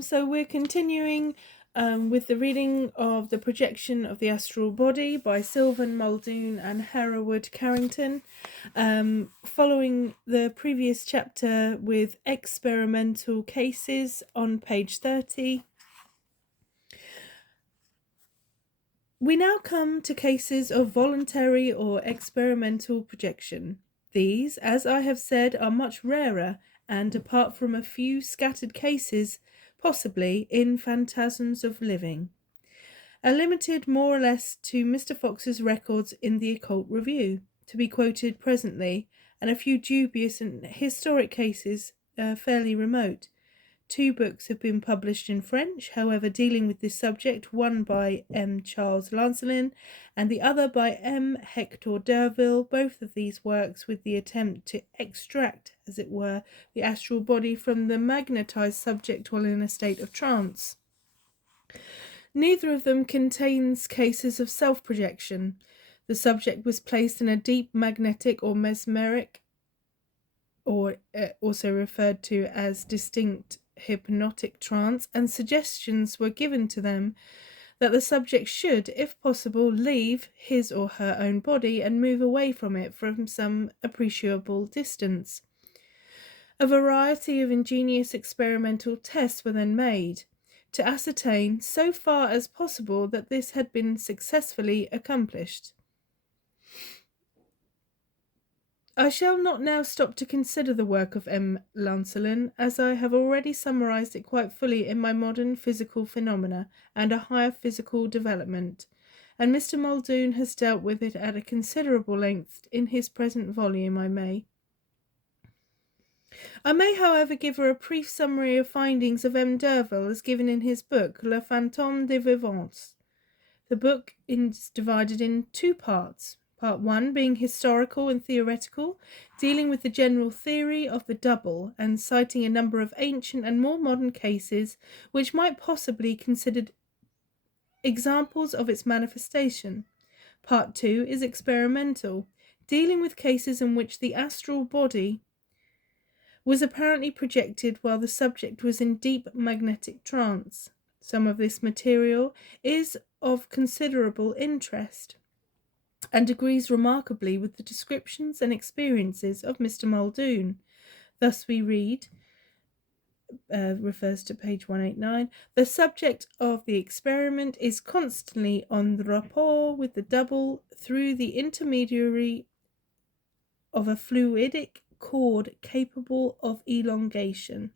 So we're continuing with the reading of The Projection of the Astral Body by Sylvan, Muldoon and Hereward, Carrington. Following the previous chapter with experimental cases on page 30. We now come to cases of voluntary or experimental projection. These, as I have said, are much rarer and, apart from a few scattered cases, possibly in phantasms of living, are limited more or less to Mr. Fox's records in the Occult Review, to be quoted presently, and a few dubious and historic cases fairly remote. 2 books have been published in French, however, dealing with this subject, one by M. Charles Lancelin and the other by M. Hector d'Urville, both of these works with the attempt to extract, as it were, the astral body from the magnetized subject while in a state of trance. Neither of them contains cases of self-projection. The subject was placed in a deep magnetic or mesmeric, or also referred to as distinct hypnotic trance, and suggestions were given to them that the subject should, if possible, leave his or her own body and move away from it from some appreciable distance. A variety of ingenious experimental tests were then made to ascertain, so far as possible, that this had been successfully accomplished. I shall not now stop to consider the work of M. Lancelin, as I have already summarized it quite fully in my Modern Physical Phenomena and a Higher Physical Development, and Mr. Muldoon has dealt with it at a considerable length in his present volume. I may, however, give her a brief summary of findings of M. d'Urville as given in his book Le Fantôme des Vivants. The book is divided in 2 parts. Part 1 being historical and theoretical, dealing with the general theory of the double and citing a number of ancient and more modern cases which might possibly be considered examples of its manifestation. Part 2 is experimental, dealing with cases in which the astral body was apparently projected while the subject was in deep magnetic trance. Some of this material is of considerable interest and agrees remarkably with the descriptions and experiences of Mr. Muldoon. Thus we read, refers to page 189, the subject of the experiment is constantly en rapport with the double through the intermediary of a fluidic cord capable of elongation.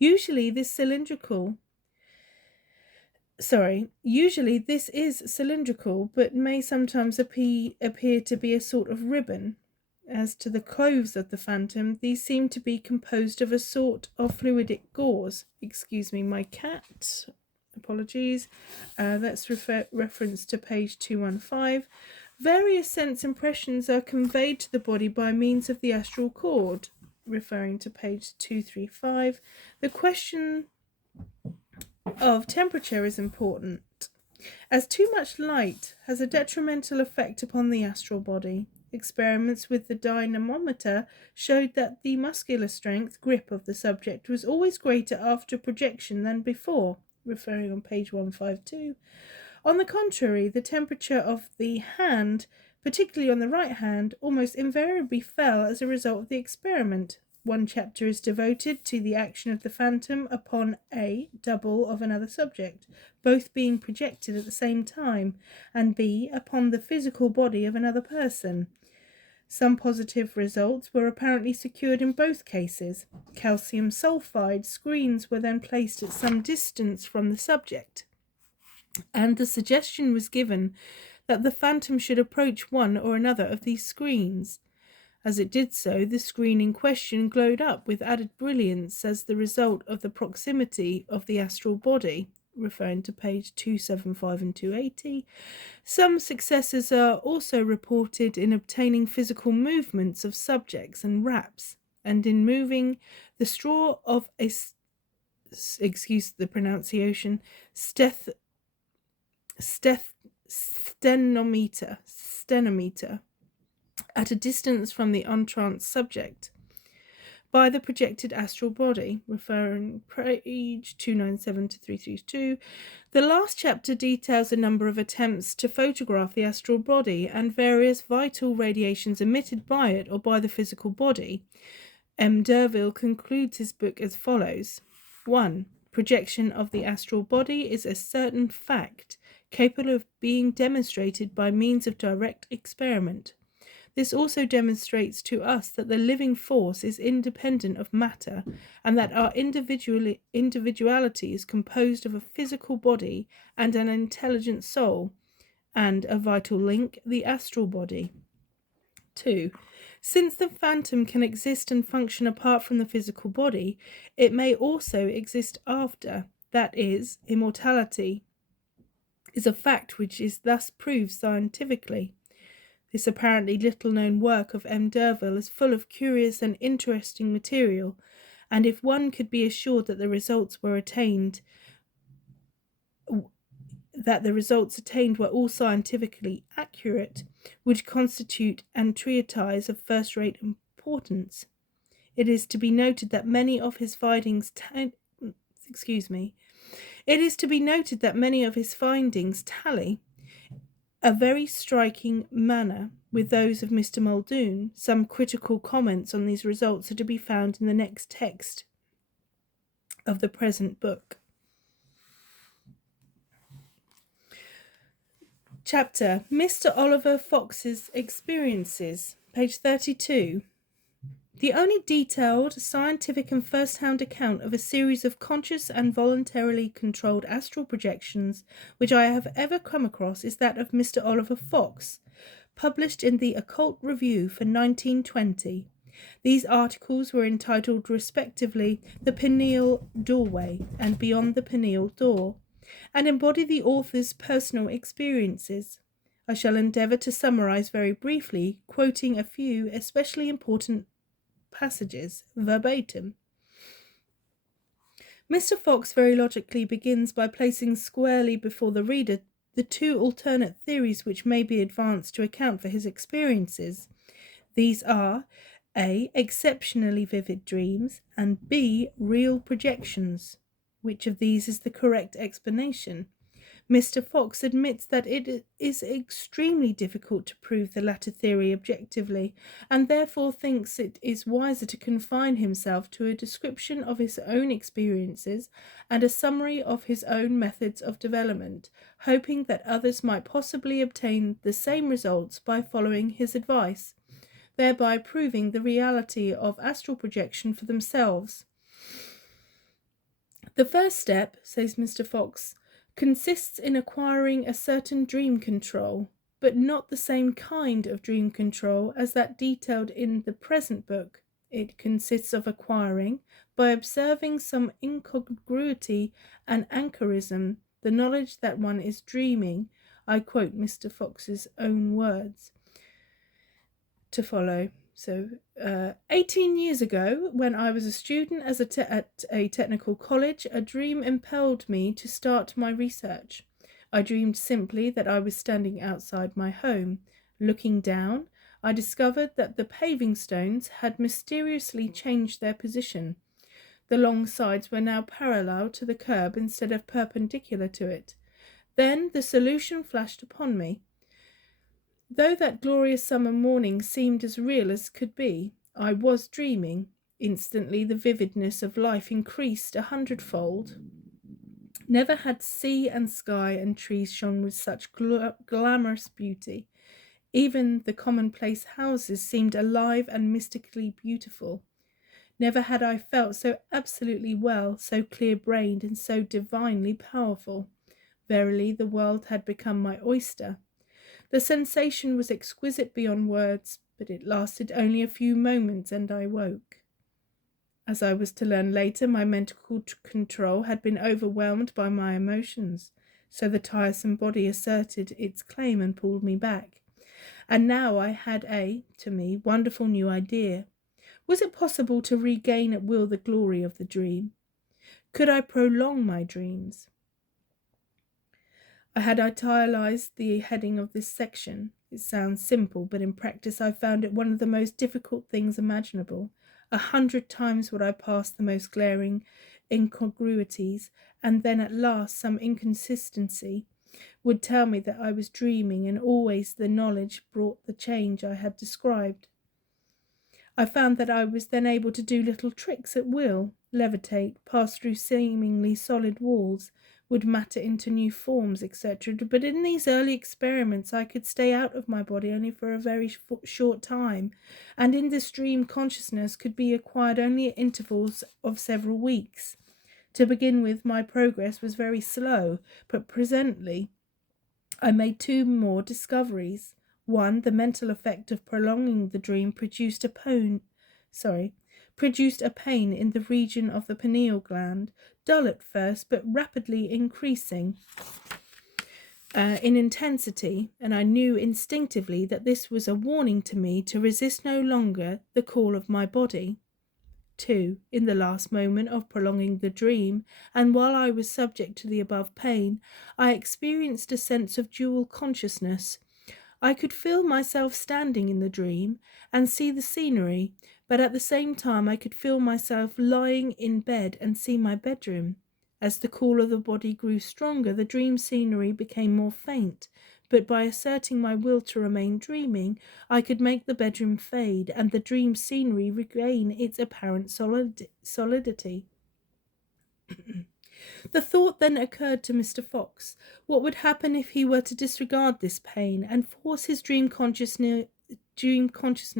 Usually this is cylindrical, but may sometimes appear to be a sort of ribbon. As to the clothes of the phantom, these seem to be composed of a sort of fluidic gauze. Excuse me, my cat. Apologies. That's reference to page 215. Various sense impressions are conveyed to the body by means of the astral cord. Referring to page 235. The question of temperature is important, as too much light has a detrimental effect upon the astral body. Experiments with the dynamometer showed that the muscular strength grip of the subject was always greater after projection than before, referring on page 152. On the contrary, the temperature of the hand, particularly on the right hand, almost invariably fell as a result of the experiment. One chapter is devoted to the action of the phantom upon a double of another subject, both being projected at the same time, and b upon the physical body of another person. Some positive results were apparently secured in both cases. Calcium sulfide screens were then placed at some distance from the subject, and the suggestion was given that the phantom should approach one or another of these screens. As it did so, the screen in question glowed up with added brilliance as the result of the proximity of the astral body, referring to page 275 and 280. Some successes are also reported in obtaining physical movements of subjects and wraps, and in moving the straw of a, excuse the pronunciation, stenometer at a distance from the entranced subject. by the projected astral body, referring page 297 to 332. The last chapter details a number of attempts to photograph the astral body and various vital radiations emitted by it or by the physical body. M. D'Urville concludes his book as follows. 1. Projection of the astral body is a certain fact, capable of being demonstrated by means of direct experiment. This also demonstrates to us that the living force is independent of matter, and that our individuality is composed of a physical body and an intelligent soul, and a vital link, the astral body. 2. Since the phantom can exist and function apart from the physical body, it may also exist after, that is, immortality is a fact which is thus proved scientifically. This apparently little-known work of M. D'Urville is full of curious and interesting material, and if one could be assured that the results attained were all scientifically accurate, would constitute an treatise of first-rate importance. It is to be noted that many of his findings tally a very striking manner with those of Mr. Muldoon. Some critical comments on these results are to be found in the next text of the present book. Chapter Mr. Oliver Fox's Experiences, page 32. The only detailed, scientific and first-hand account of a series of conscious and voluntarily controlled astral projections which I have ever come across is that of Mr. Oliver Fox, published in the Occult Review for 1920. These articles were entitled respectively The Pineal Doorway and Beyond the Pineal Door, and embody the author's personal experiences. I shall endeavour to summarize very briefly, quoting a few especially important passages verbatim. Mr. Fox very logically begins by placing squarely before the reader the two alternate theories which may be advanced to account for his experiences. These are A. Exceptionally vivid dreams, and B. Real projections. Which of these is the correct explanation? Mr. Fox admits that it is extremely difficult to prove the latter theory objectively, and therefore thinks it is wiser to confine himself to a description of his own experiences and a summary of his own methods of development, hoping that others might possibly obtain the same results by following his advice, thereby proving the reality of astral projection for themselves. The first step, says Mr. Fox, consists in acquiring a certain dream control, but not the same kind of dream control as that detailed in the present book. It consists of acquiring, by observing some incongruity and anchorism, the knowledge that one is dreaming. I quote Mr. Fox's own words to follow. 18 years ago, when I was a student at a technical college, a dream impelled me to start my research. I dreamed simply that I was standing outside my home. Looking down, I discovered that the paving stones had mysteriously changed their position. The long sides were now parallel to the curb instead of perpendicular to it. Then the solution flashed upon me. Though that glorious summer morning seemed as real as could be, I was dreaming. Instantly the vividness of life increased 100-fold. Never had sea and sky and trees shone with such glamorous beauty. Even the commonplace houses seemed alive and mystically beautiful. Never had I felt so absolutely well, so clear-brained and so divinely powerful. Verily, the world had become my oyster. The sensation was exquisite beyond words, but it lasted only a few moments and I woke. As I was to learn later, my mental control had been overwhelmed by my emotions, so the tiresome body asserted its claim and pulled me back. And now I had to me, wonderful new idea. Was it possible to regain at will the glory of the dream? Could I prolong my dreams? I had italicized the heading of this section. It sounds simple, but in practice I found it one of the most difficult things imaginable. 100 times would I pass the most glaring incongruities, and then at last some inconsistency would tell me that I was dreaming, and always the knowledge brought the change I had described. I found that I was then able to do little tricks at will, levitate, pass through seemingly solid walls, would matter into new forms, etc. But in these early experiments I could stay out of my body only for a very short time, and in this dream consciousness could be acquired only at intervals of several weeks. To begin with, my progress was very slow, but presently I made 2 more discoveries. One, the mental effect of prolonging the dream produced a pain in the region of the pineal gland, dull at first, but rapidly increasing in intensity, and I knew instinctively that this was a warning to me to resist no longer the call of my body. 2. In the last moment of prolonging the dream, and while I was subject to the above pain, I experienced a sense of dual consciousness. I could feel myself standing in the dream and see the scenery, but at the same time I could feel myself lying in bed and see my bedroom. As the call of the body grew stronger, the dream scenery became more faint, but by asserting my will to remain dreaming, I could make the bedroom fade and the dream scenery regain its apparent solidity. The thought then occurred to Mr. Fox, what would happen if he were to disregard this pain and force his dream consciousness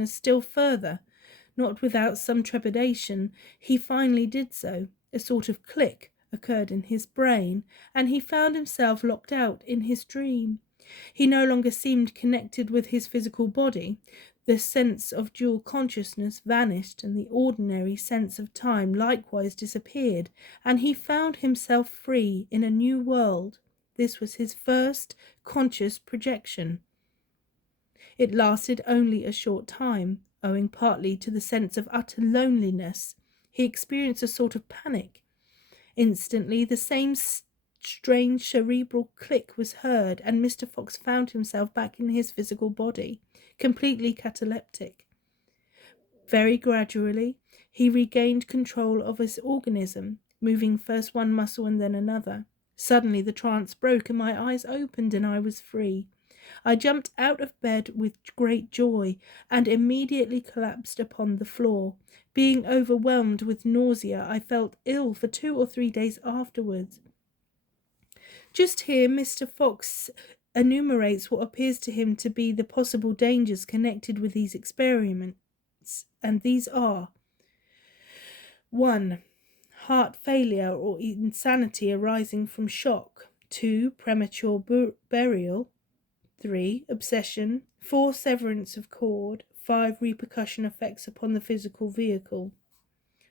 still further? Not without some trepidation, he finally did so. A sort of click occurred in his brain, and he found himself locked out in his dream. He no longer seemed connected with his physical body. The sense of dual consciousness vanished, and the ordinary sense of time likewise disappeared, and he found himself free in a new world. This was his first conscious projection. It lasted only a short time, owing partly to the sense of utter loneliness. He experienced a sort of panic. Instantly, the same strange cerebral click was heard, and Mr. Fox found himself back in his physical body, completely cataleptic. Very gradually, he regained control of his organism, moving first one muscle and then another. Suddenly the trance broke and my eyes opened and I was free. I jumped out of bed with great joy and immediately collapsed upon the floor. Being overwhelmed with nausea, I felt ill for 2 or 3 days afterwards. Just here Mr. Fox enumerates what appears to him to be the possible dangers connected with these experiments, and these are: 1. Heart failure or insanity arising from shock. 2. Premature burial. 3. Obsession. 4. Severance of cord. 5. Repercussion effects upon the physical vehicle.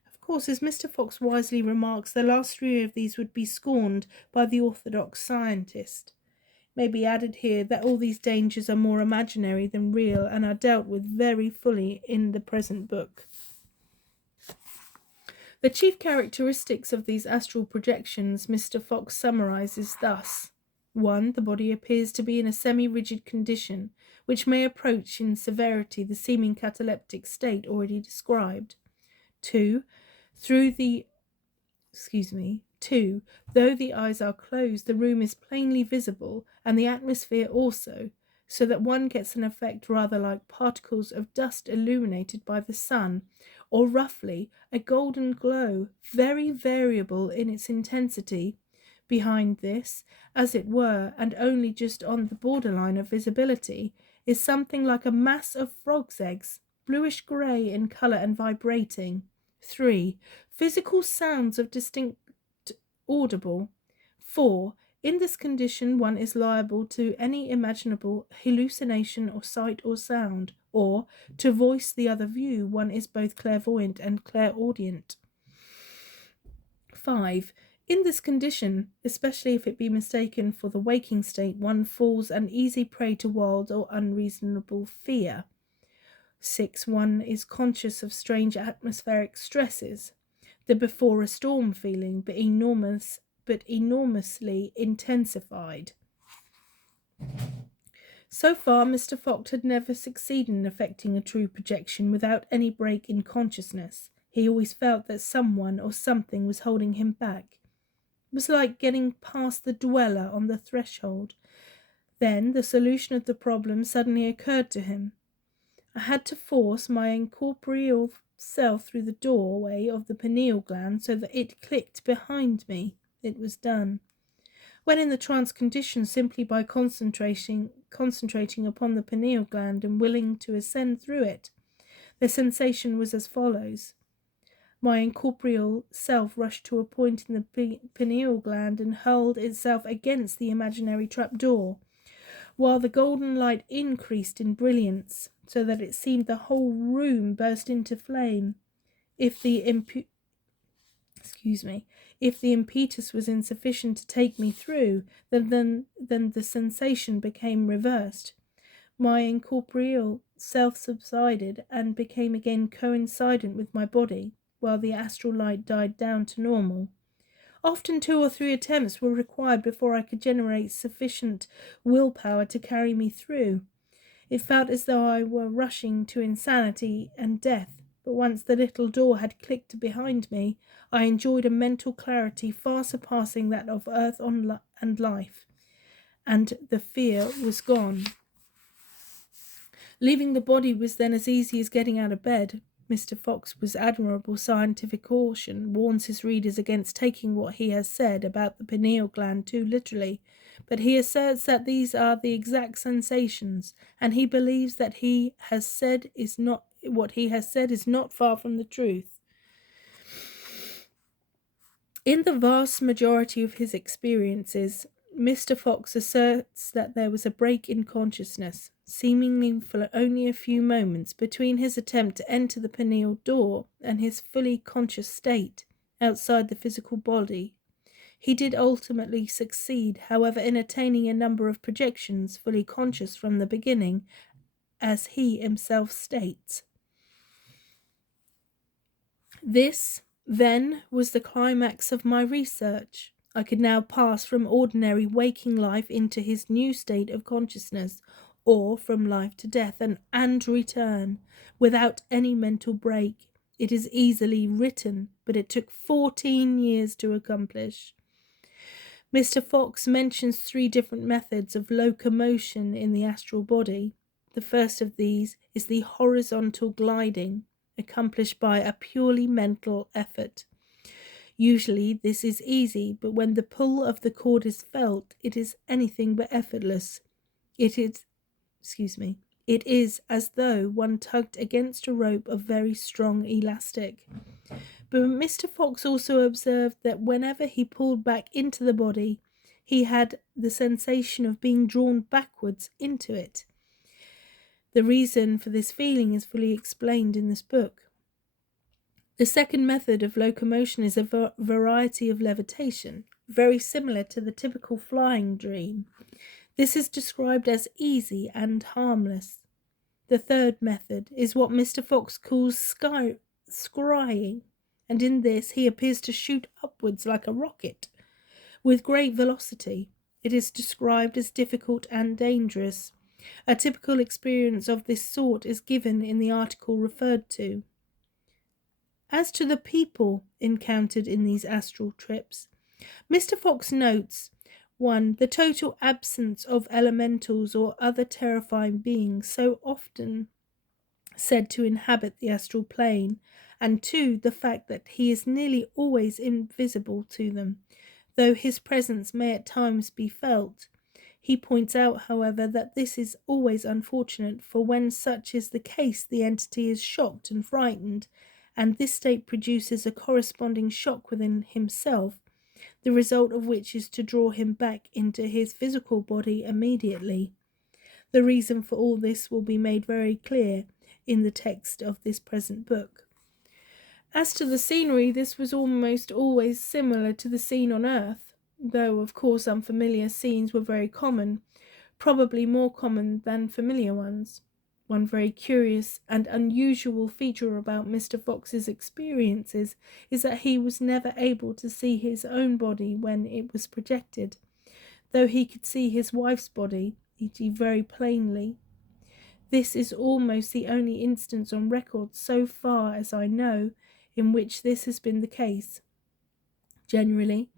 Of course, as Mr. Fox wisely remarks, the last 3 of these would be scorned by the orthodox scientist. It may be added here that all these dangers are more imaginary than real and are dealt with very fully in the present book. The chief characteristics of these astral projections Mr. Fox summarizes thus. 1. The body appears to be in a semi-rigid condition, which may approach in severity the seeming cataleptic state already described. 2. Though the eyes are closed, the room is plainly visible, and the atmosphere also, so that one gets an effect rather like particles of dust illuminated by the sun, or roughly a golden glow, very variable in its intensity. Behind this, as it were, and only just on the borderline of visibility, is something like a mass of frogs' eggs, bluish-grey in colour and vibrating. 3. Physical sounds of distinct audible. 4. In this condition one is liable to any imaginable hallucination or sight or sound, or, to voice the other view, one is both clairvoyant and clairaudient. 5. In this condition, especially if it be mistaken for the waking state, one falls an easy prey to wild or unreasonable fear. 6. One is conscious of strange atmospheric stresses, the before a storm feeling, but enormously intensified. So far, Mr. Fox had never succeeded in effecting a true projection without any break in consciousness. He always felt that someone or something was holding him back. It was like getting past the dweller on the threshold. Then the solution of the problem suddenly occurred to him. I had to force my incorporeal self through the doorway of the pineal gland so that it clicked behind me. It was done. When in the trance condition, simply by concentrating upon the pineal gland and willing to ascend through it, the sensation was as follows. My incorporeal self rushed to a point in the pineal gland and hurled itself against the imaginary trapdoor, while the golden light increased in brilliance, so that it seemed the whole room burst into flame. If the impetus was insufficient to take me through, then the sensation became reversed. My incorporeal self subsided and became again coincident with my body, while the astral light died down to normal. Often 2 or 3 attempts were required before I could generate sufficient willpower to carry me through. It felt as though I were rushing to insanity and death, but once the little door had clicked behind me, I enjoyed a mental clarity far surpassing that of earth and life, and the fear was gone. Leaving the body was then as easy as getting out of bed. Mr. Fox, with admirable scientific caution, warns his readers against taking what he has said about the pineal gland too literally, but he asserts that these are the exact sensations, and he believes that what he has said is not far from the truth. In the vast majority of his experiences, Mr. Fox asserts that there was a break in consciousness, seemingly for only a few moments, between his attempt to enter the pineal door and his fully conscious state outside the physical body. He did ultimately succeed, however, in attaining a number of projections fully conscious from the beginning, as he himself states. This, then, was the climax of my research. I could now pass from ordinary waking life into his new state of consciousness, or from life to death, and return, without any mental break. It is easily written, but it took 14 years to accomplish. Mr. Fox mentions 3 different methods of locomotion in the astral body. The first of these is the horizontal gliding, accomplished by a purely mental effort. Usually this is easy, but when the pull of the cord is felt, it is anything but effortless. It is as though one tugged against a rope of very strong elastic. But Mr. Fox also observed that whenever he pulled back into the body, he had the sensation of being drawn backwards into it. The reason for this feeling is fully explained in this book. The second method of locomotion is a variety of levitation, very similar to the typical flying dream. This is described as easy and harmless. The third method is what Mr. Fox calls scrying, and in this he appears to shoot upwards like a rocket, with great velocity. It is described as difficult and dangerous. A typical experience of this sort is given in the article referred to. As to the people encountered in these astral trips, Mr. Fox notes 1. The total absence of elementals or other terrifying beings so often said to inhabit the astral plane, and 2. The fact that he is nearly always invisible to them, though his presence may at times be felt. He points out, however, that this is always unfortunate, for when such is the case, the entity is shocked and frightened, and this state produces a corresponding shock within himself, the result of which is to draw him back into his physical body immediately. The reason for all this will be made very clear in the text of this present book. As to the scenery, this was almost always similar to the scene on Earth, though of course unfamiliar scenes were very common, probably more common than familiar ones. One very curious and unusual feature about Mr. Fox's experiences is that he was never able to see his own body when it was projected. Though he could see his wife's body, e.g. very plainly. This is almost the only instance on record, so far as I know, in which this has been the case. Generally,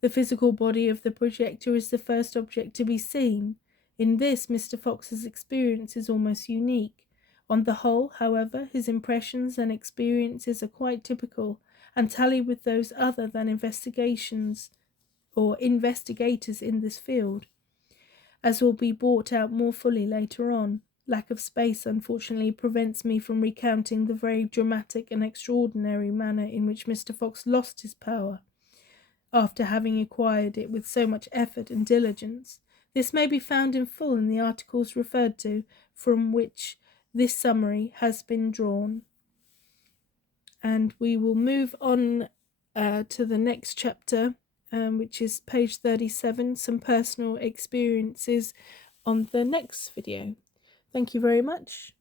the physical body of the projector is the first object to be seen. In this, Mr. Fox's experience is almost unique. On the whole, however, his impressions and experiences are quite typical and tally with those other than investigators in this field, as will be brought out more fully later on. Lack of space, unfortunately, prevents me from recounting the very dramatic and extraordinary manner in which Mr. Fox lost his power, after having acquired it with so much effort and diligence. This may be found in full in the articles referred to, from which this summary has been drawn. And we will move on to the next chapter, which is page 37, some personal experiences, on the next video. Thank you very much.